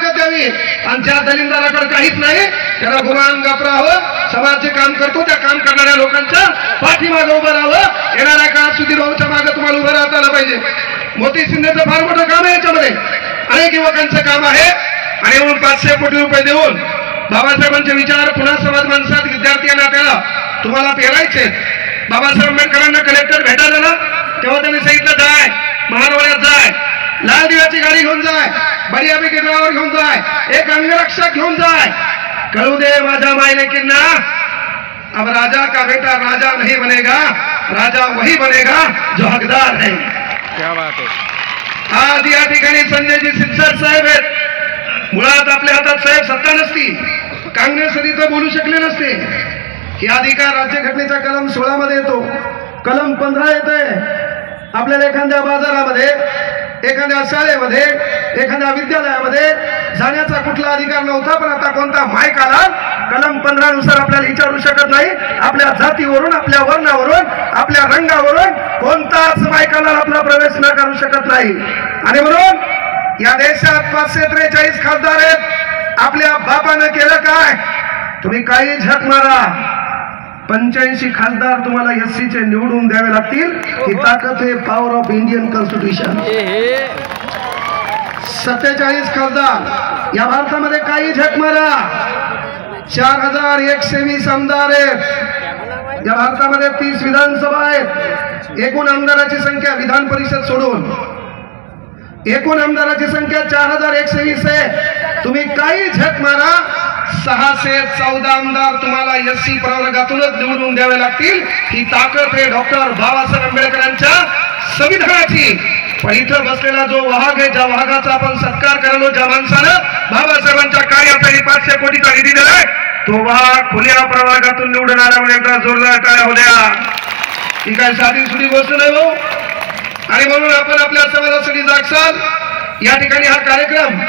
ताकद द्यावी आणि ज्या दलिंदाराकडे काहीच नाही त्याला गुमान गपरावं समाजचे काम करतो त्या काम करणाऱ्या लोकांच्या पाठीमागे उभं राहावं येणाऱ्या काळात सुधीर भाऊच्या मागे तुम्हाला उभं राहता आलं पाहिजे मोती शिंदेचं फार मोठं काम आहे याच्यामध्ये अनेक युवकांचं काम आहे आणि म्हणून 500 कोटी रुपये देऊन बाबासाहेबांचे विचार पुन्हा समाज माणसात विद्यार्थी या नात्याला तुम्हाला पेरायचे बाबासाहेब आंबेडकरांना कलेक्टर भेटायला ना तेव्हा त्यांनी सांगितलं जाय महानवऱ्यात जाय लाल दिव्याची गाडी घेऊन जाय बढिया ड्रायव्हर घेऊन जाय एक अंगरक्षक घेऊन जाय कळू दे माझ्या मायलेकींना अब राजा का बेटा राजा नहीं बनेगा राजा वही बनेगा जो हकदार है क्या बात है आज या ठिकाणी संजयजी सिरसाट साहेब आहेत मुळात आपल्या हातात साहेब सत्ता नसती काँग्रेसरी तर बोलू शकले नसते हे अधिकार राज्यघटनेच्या कलम 16 मध्ये येतो कलम 15 येते आपल्याला एखाद्या बाजारामध्ये एखाद्या शाळेमध्ये एखाद्या विद्यालयामध्ये जाण्याचा कुठला अधिकार नव्हता पण आता कोणता मायक आला कलम 15 नुसार आपल्याला विचारू शकत नाही आपल्या जातीवरून आपल्या वर्णावरून आपल्या रंगावरून कोणताच मायकाला आपला प्रवेश न करू शकत नाही आणि म्हणून या देशात 543 खासदार आहेत आपल्या बापानं केलं काय तुम्ही काही झक मारा 85 खासदार तुम्हाला एससीचे निवडून द्यावे लागतील ही ताकद आहे पॉवर ऑफ इंडियन कॉन्स्टिट्यूशन 47 खासदार या भारतामध्ये काही झक मारा 4120 आमदार आहेत या भारतामध्ये 30 विधानसभा आहेत एकूण आमदाराची संख्या विधान परिषद सोडून एकूण आमदाराची संख्या 4120 आहे तुम्ही काही झक मारा 614 आमदार तुम्हाला एससी प्रवर्गातूनच निवडून द्यावे लागतील ही ताकद आहे डॉक्टर बाबासाहेब आंबेडकरांच्या संविधानाची पण इथं बसलेला जो वाहक आहे ज्या वाहकाचा आपण सत्कार करालो ज्या माणसानं बाबासाहेबांच्या कार्यासाठी 500 कोटीचा निधी दिलाय तो वाहक खुल्या प्रवर्गातून निवडून आला म्हणजे एकदा जोरदार टाळ्या होऊ द्या ही काय साधी सुधी गोष्ट नाही हो आणि म्हणून आपण आपल्या समाजासाठी जागसाल या ठिकाणी हा कार्यक्रम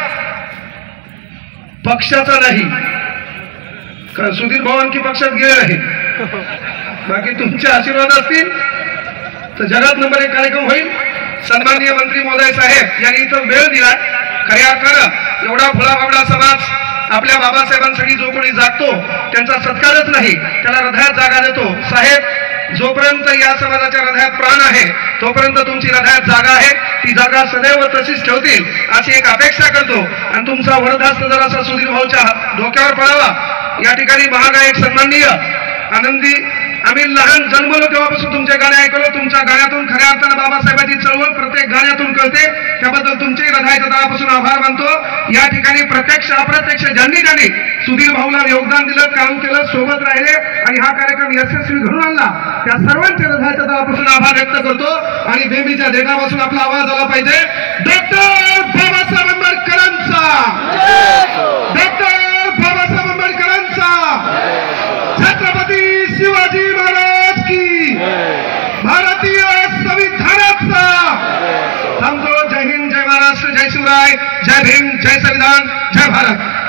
पक्षाचा नाही सुधीर भाऊ आणखी पक्षात गेले नाही बाकी तुमचे आशीर्वाद असतील तर जगात नंबर 1 कार्यक्रम होईल सन्माननीय मंत्री महोदय साहेब यांनी इथं वेळ दिला खऱ्या अर्थानं एवढा फुलाफागडा समाज आपल्या बाबासाहेबांसाठी जो कोणी जागतो त्यांचा सत्कारच नाही त्याला हृदयात जागा देतो साहेब जोपर्यंत या समाजाच्या हृदयात प्राण आहे तोपर्यंत तुमची हृदयात जागा आहे ती जागा सदैव तशीच ठेवतील अशी एक अपेक्षा करतो आणि तुमचा वरदहस्त जरासा सुधीर भाऊच्या डोक्यावर पडावा या ठिकाणी महागायक सन्माननीय आनंदी आम्ही लहान जन्मलो तेव्हापासून तुमचे गाणे ऐकलो तुमच्या गाण्यातून खऱ्या अर्थानं बाबासाहेबांची चळवळ प्रत्येक गाण्यातून कळते त्याबद्दल तुमचे हृदयाच्या तळापासून आभार मानतो या ठिकाणी प्रत्यक्ष अप्रत्यक्ष ज्यांनी सुधीर भाऊला योगदान दिलं काम केलं सोबत राहिले आणि हा कार्यक्रम यशस्वी घडून आणला त्या सर्वांच्या हृदयाच्या तळापासून आभार व्यक्त करतो आणि बेबीच्या देठापासून आपला आवाज आला पाहिजे डॉक्टर बाबासाहेब आंबेडकरांचा डॉक्टर बाबासाहेब आंबेडकरांचा छत्रपती शिवाजी महाराज की भारतीय संविधानाचा थांबतो जय हिंद जय महाराष्ट्र जय शिवराय जय भीम जय संविधान जय भारत